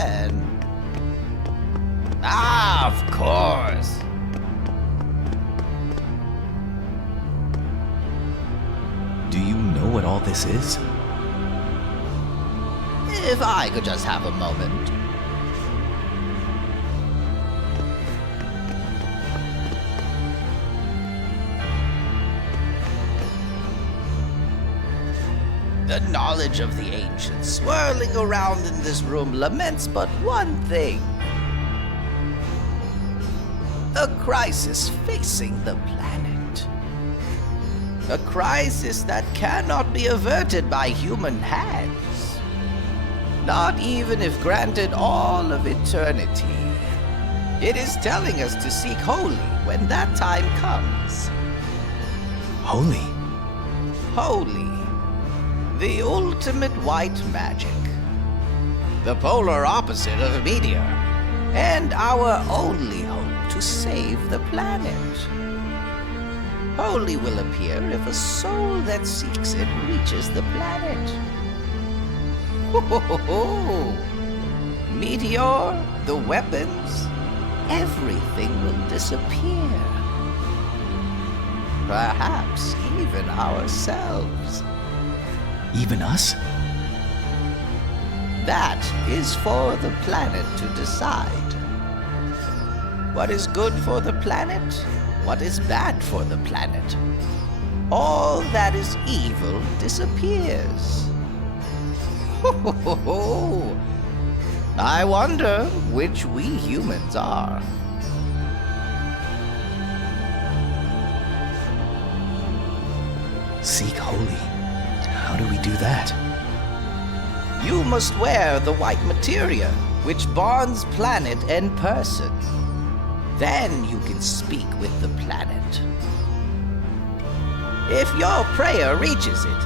then... Ah, of course. Do you know what all this is? If I could just have a moment. The knowledge of the ancients swirling around in this room laments but one thing. A crisis facing the planet. A crisis that cannot be averted by human hands. Not even if granted all of eternity. It is telling us to seek holy when that time comes. Holy? Holy. The ultimate white magic. The polar opposite of meteor. And our only hope to save the planet. Holy will appear if a soul that seeks it reaches the planet. Ho ho ho ho! Meteor, the weapons, everything will disappear. Perhaps even ourselves. Even us? That is for the planet to decide. What is good for the planet? What is bad for the planet? All that is evil disappears. Ho ho ho ho! I wonder which we humans are. Seek holy. How do we do that? You must wear the white materia, which bonds planet and person. Then you can speak with the planet. If your prayer reaches it,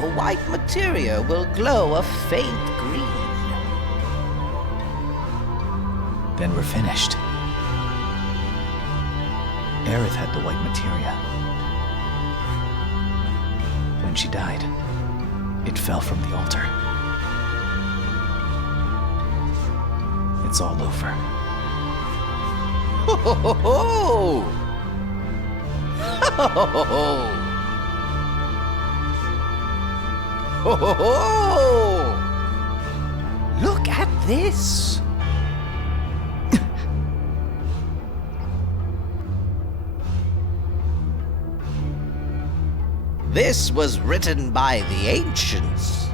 the white materia will glow a faint green. Then we're finished. Aerith had the white materia. When she died, it fell from the altar. It's all over. Ho ho ho ho! Ho ho ho ho! Ho ho ho! Look at this! This was written by the ancients.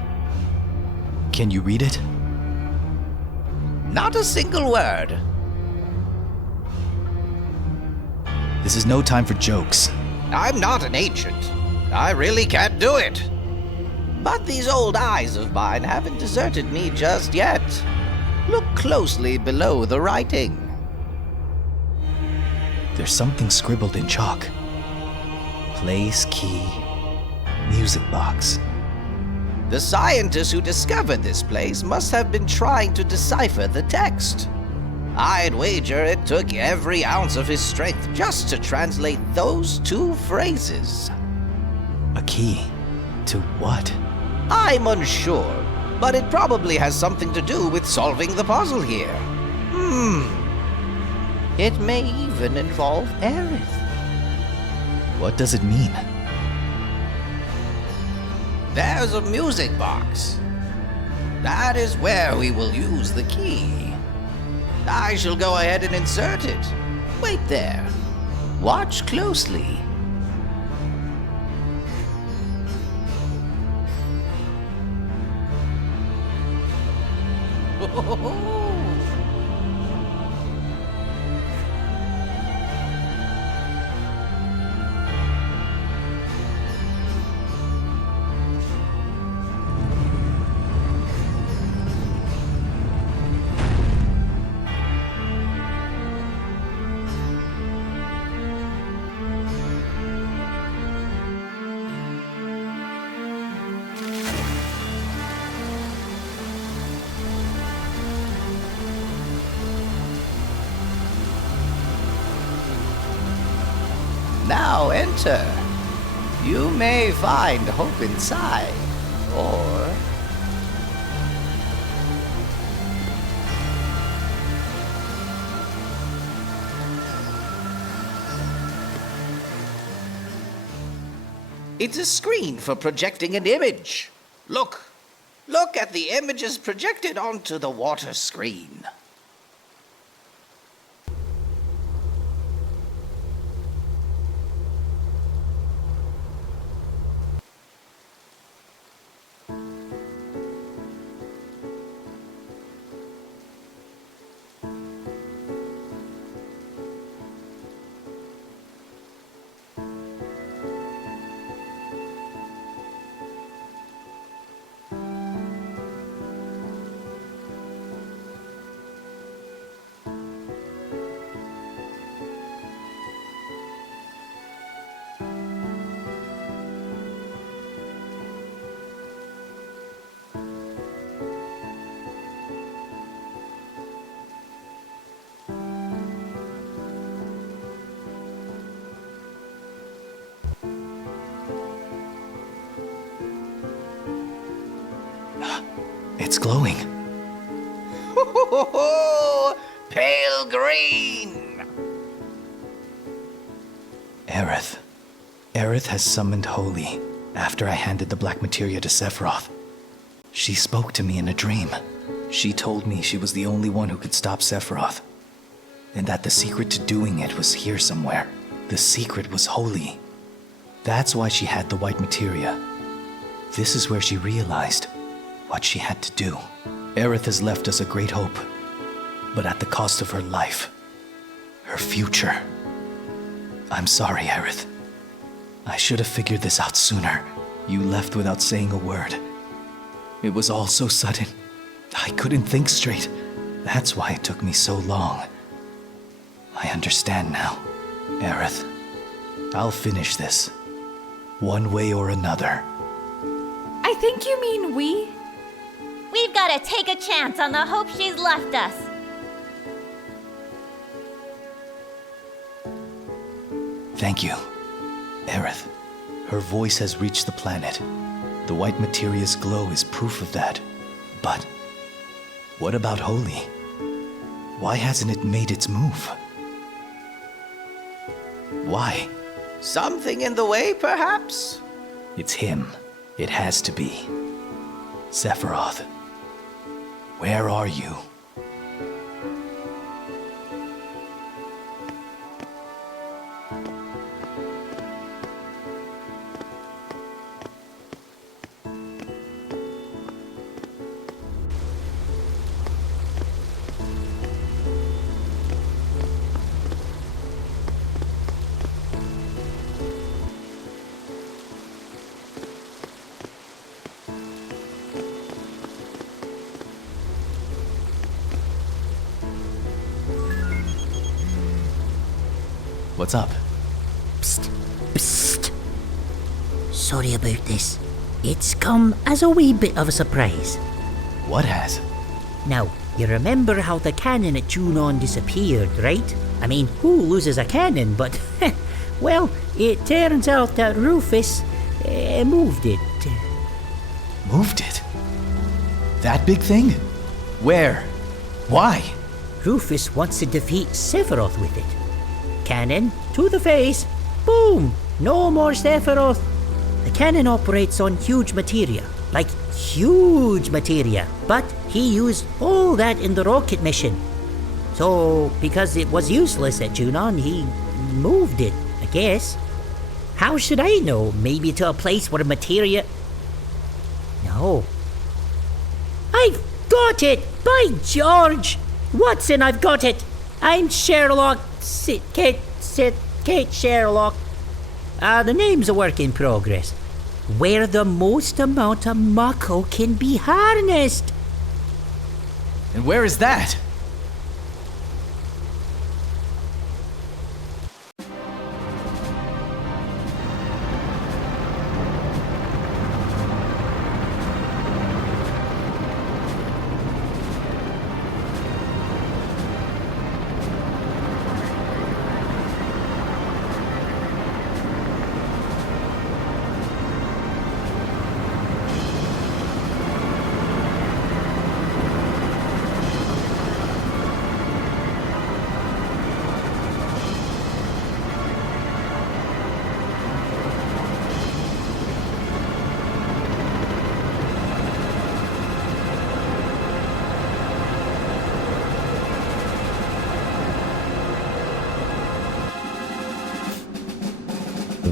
Can you read it? Not a single word. This is no time for jokes. I'm not an ancient. I really can't do it. But these old eyes of mine haven't deserted me just yet. Look closely below the writing. There's something scribbled in chalk. Place key, music box. The scientists who discovered this place must have been trying to decipher the text. I'd wager it took every ounce of his strength just to translate those two phrases. A key? To what? I'm unsure, but it probably has something to do with solving the puzzle here. It may even involve Aerith. What does it mean? There's a music box. That is where we will use the key. I shall go ahead and insert it. Wait there. Watch closely. Now enter. You may find hope inside, or... It's a screen for projecting an image. Look. Look at the images projected onto the water screen. It's glowing. Pale green! Aerith. Aerith has summoned Holy after I handed the black materia to Sephiroth. She spoke to me in a dream. She told me she was the only one who could stop Sephiroth, and that the secret to doing it was here somewhere. The secret was Holy. That's why she had the white materia. This is where she realized what she had to do. Aerith has left us a great hope, but at the cost of her life, her future. I'm sorry, Aerith. I should have figured this out sooner. You left without saying a word. It was all so sudden. I couldn't think straight. That's why it took me so long. I understand now, Aerith. I'll finish this, one way or another. I think you mean we? We've got to take a chance on the hope she's left us. Thank you, Aerith. Her voice has reached the planet. The white materia's glow is proof of that. But what about Holy? Why hasn't it made its move? Why? Something in the way, perhaps? It's him. It has to be. Sephiroth. Where are you? What's up? Psst, psst. Sorry about this. It's come as a wee bit of a surprise. What has? Now, you remember how the cannon at Junon disappeared, right? I mean, who loses a cannon, but... well, it turns out that Rufus moved it. Moved it? That big thing? Where? Why? Rufus wants to defeat Sephiroth with it. Cannon to the face. Boom! No more Sephiroth. The cannon operates on huge materia. Like huge materia. But he used all that in the rocket mission. So, because it was useless at Junon, he moved it, I guess. How should I know? Maybe to a place where materia... No. I've got it! By George! Watson, I've got it! I'm Sherlock... Kate Sherlock. The name's a work in progress. Where the most amount of Mako can be harnessed. And where is that?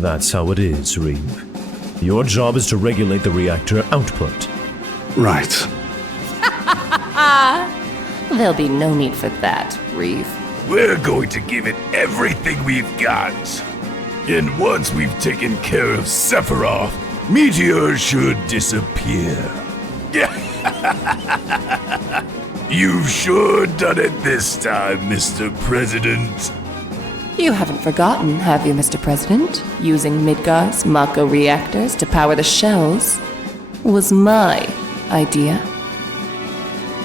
That's how it is, Reeve. Your job is to regulate the reactor output. Right. There'll be no need for that, Reeve. We're going to give it everything we've got. And once we've taken care of Sephiroth, Meteor should disappear. You've sure done it this time, Mr. President. You haven't forgotten, have you, Mr. President? Using Midgar's Mako reactors to power the shells was my idea.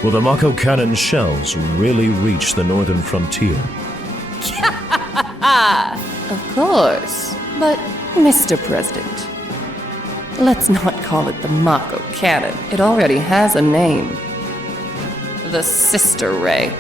Will the Mako cannon shells really reach the northern frontier? Of course. But, Mr. President, let's not call it the Mako cannon. It already has a name. The Sister Ray.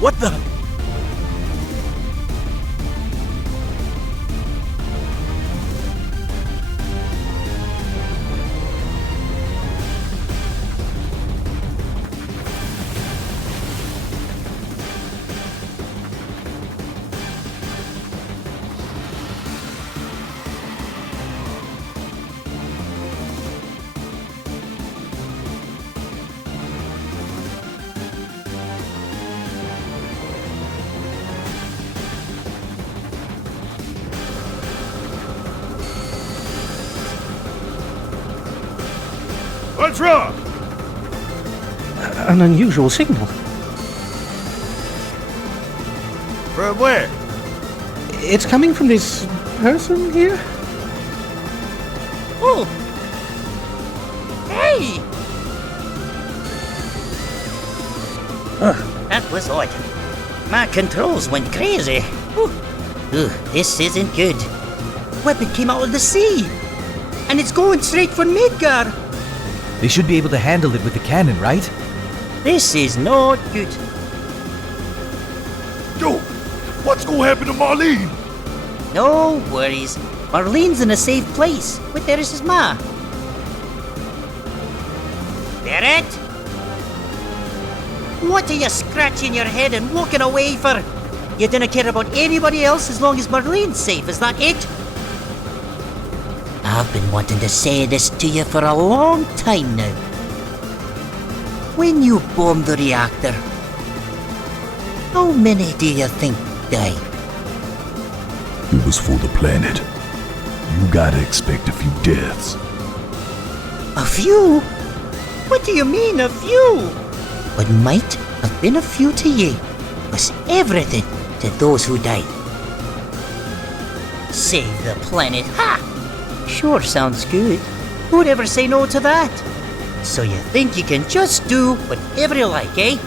What the? What's wrong? An unusual signal. From where? It's coming from this person here? Oh! Hey! That was odd. My controls went crazy. This isn't good. Weapon came out of the sea. And it's going straight for Midgar. They should be able to handle it with the cannon, right? This is not good. Yo, what's gonna happen to Marlene? No worries. Marlene's in a safe place. Wait, there is his ma. Barrett? What are you scratching your head and walking away for? You don't care about anybody else as long as Marlene's safe, is that it? I've been wanting to say this to you for a long time now. When you bombed the reactor, how many do you think died? It was for the planet. You gotta expect a few deaths. A few? What do you mean, a few? What might have been a few to you was everything to those who died. Save the planet, ha! Sure sounds good. Who'd ever say no to that? So you think you can just do whatever you like, eh?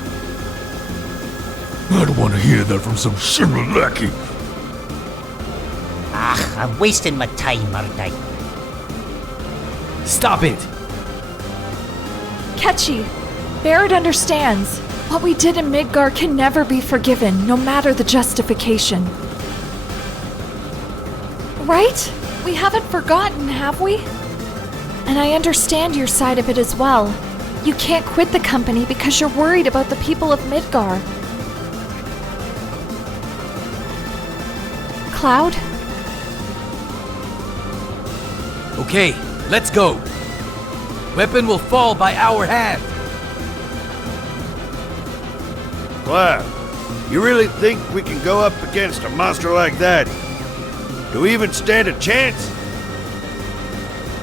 I don't want to hear that from some Shimmerlaki. I'm wasting my time, aren't I? Stop it! Ketchy, Barrett understands. What we did in Midgar can never be forgiven, no matter the justification. Right? We haven't forgotten, have we? And I understand your side of it as well. You can't quit the company because you're worried about the people of Midgar. Cloud? Okay, let's go. Weapon will fall by our hand. Cloud, you really think we can go up against a monster like that? Do we even stand a chance?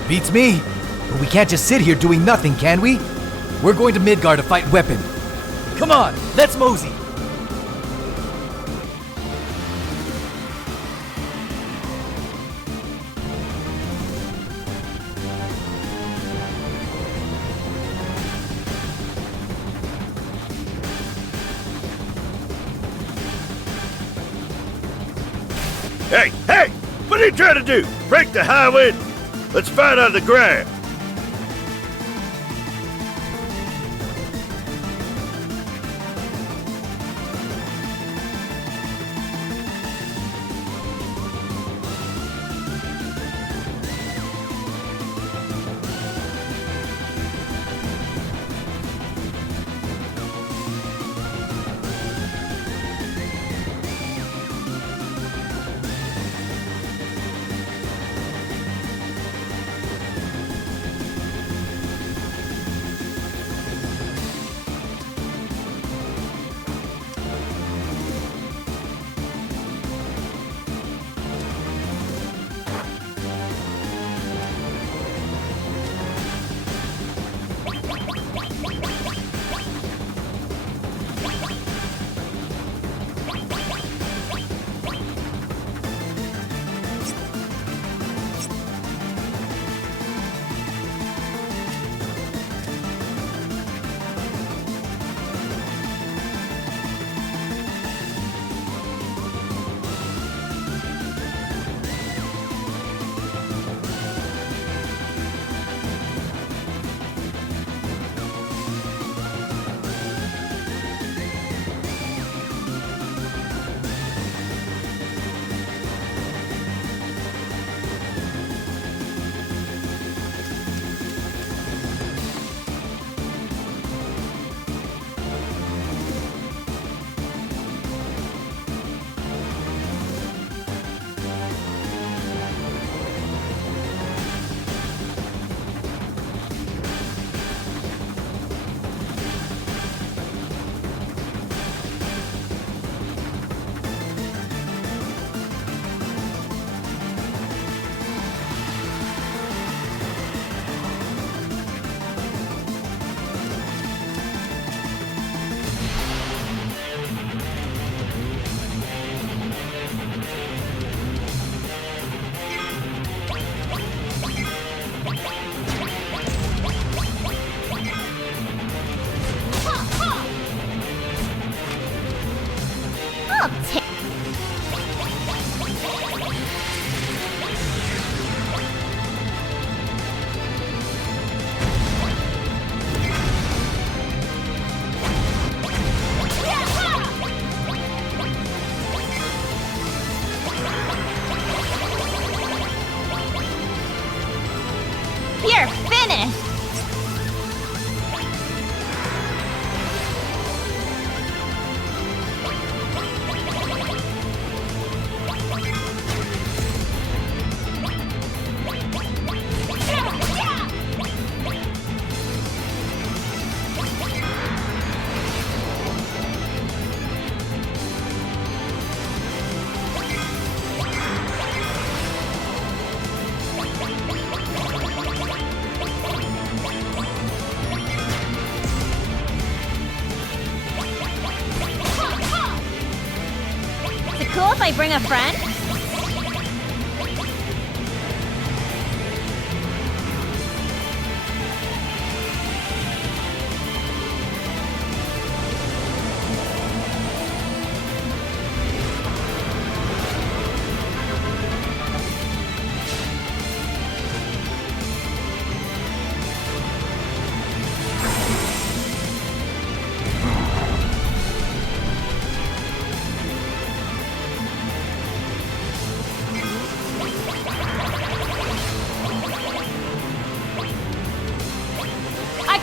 Beats me. But we can't just sit here doing nothing, can we? We're going to Midgar to fight Weapon. Come on, let's mosey. Hey! What are you trying to do? Break the high wind? Let's fight on the ground. You're finished! Cool if I bring a friend?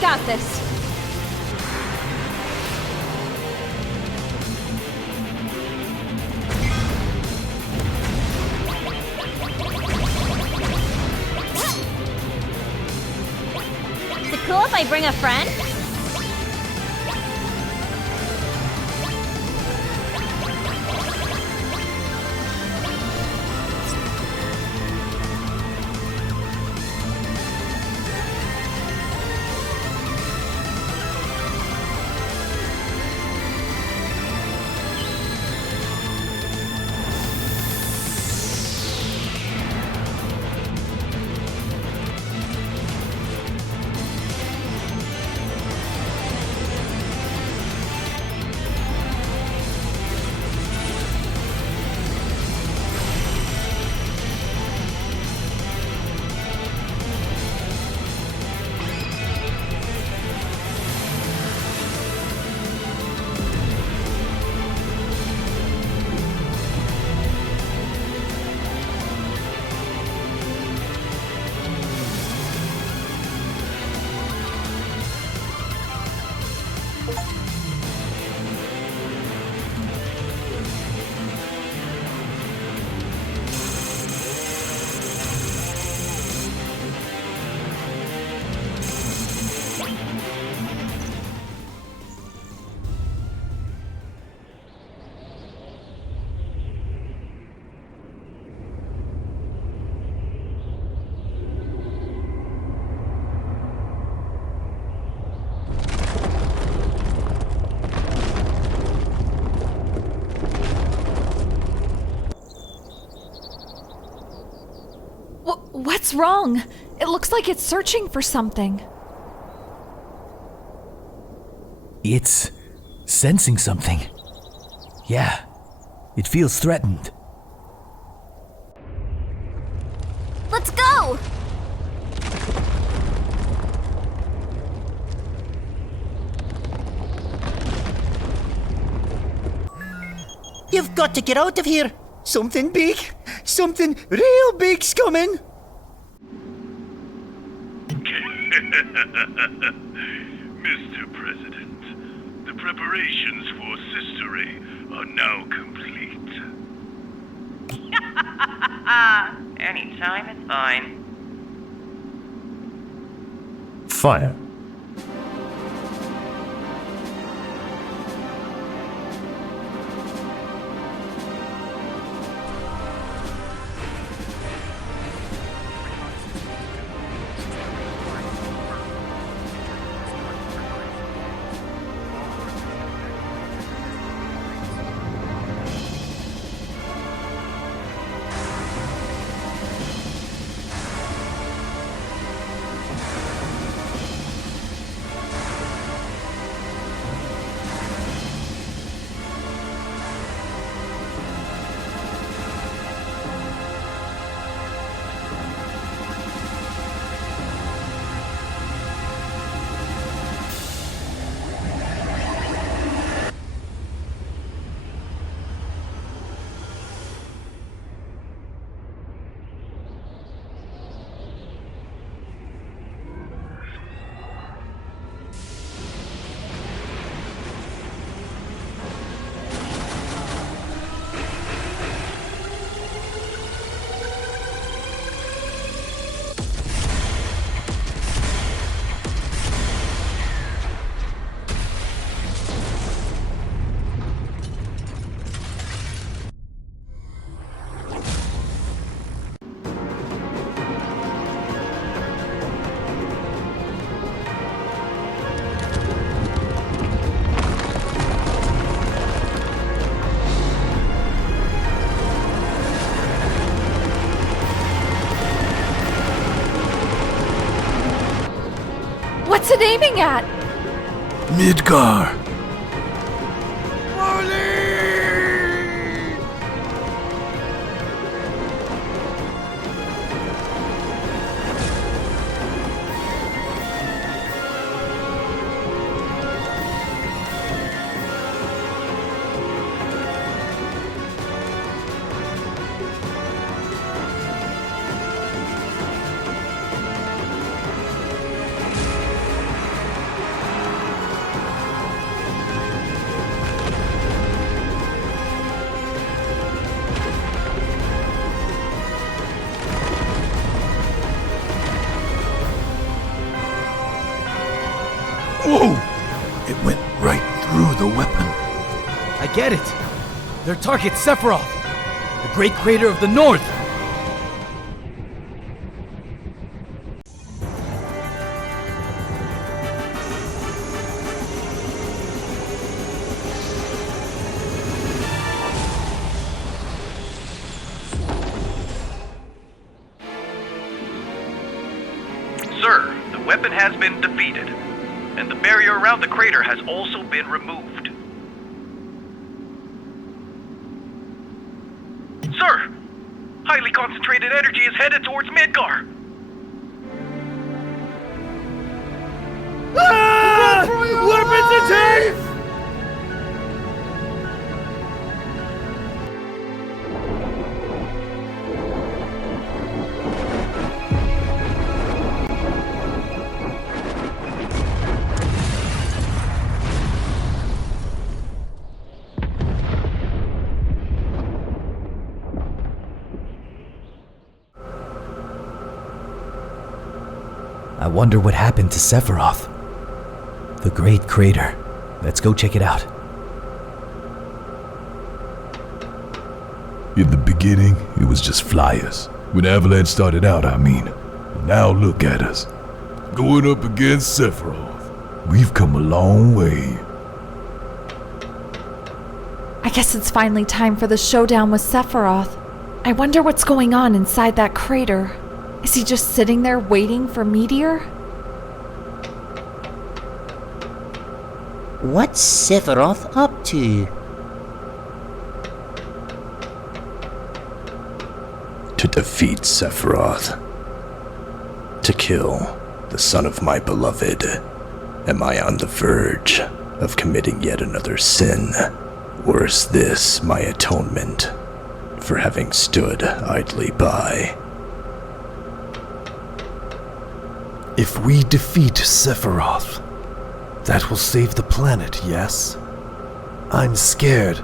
Got this. Is it cool if I bring a friend? What's wrong? It looks like it's searching for something. It's sensing something. Yeah, it feels threatened. Let's go! You've got to get out of here! Something big! Something real big's coming! Mr. President, the preparations for Sister are now complete. Anytime is fine. Fire. What's it aiming at? Midgar. Whoa! It went right through the weapon. I get it. Their target's Sephiroth, the great crater of the north. Sir, the weapon has been defeated, and the barrier around the crater has also been removed. Sir! Highly concentrated energy is headed towards Midgar! Ah! Weapons attack! I wonder what happened to Sephiroth. The Great Crater. Let's go check it out. In the beginning, it was just flyers. When Avalanche started out, I mean. Now look at us. Going up against Sephiroth. We've come a long way. I guess it's finally time for the showdown with Sephiroth. I wonder what's going on inside that crater. Is he just sitting there waiting for Meteor? What's Sephiroth up to? To defeat Sephiroth. To kill the son of my beloved. Am I on the verge of committing yet another sin? Or is this my atonement for having stood idly by? If we defeat Sephiroth, that will save the planet, yes? I'm scared,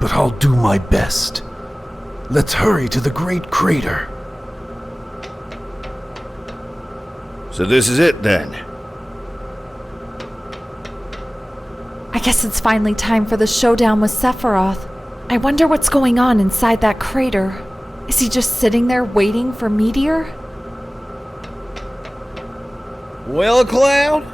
but I'll do my best. Let's hurry to the Great Crater. So this is it then? I guess it's finally time for the showdown with Sephiroth. I wonder what's going on inside that crater. Is he just sitting there waiting for Meteor? Well, Cloud,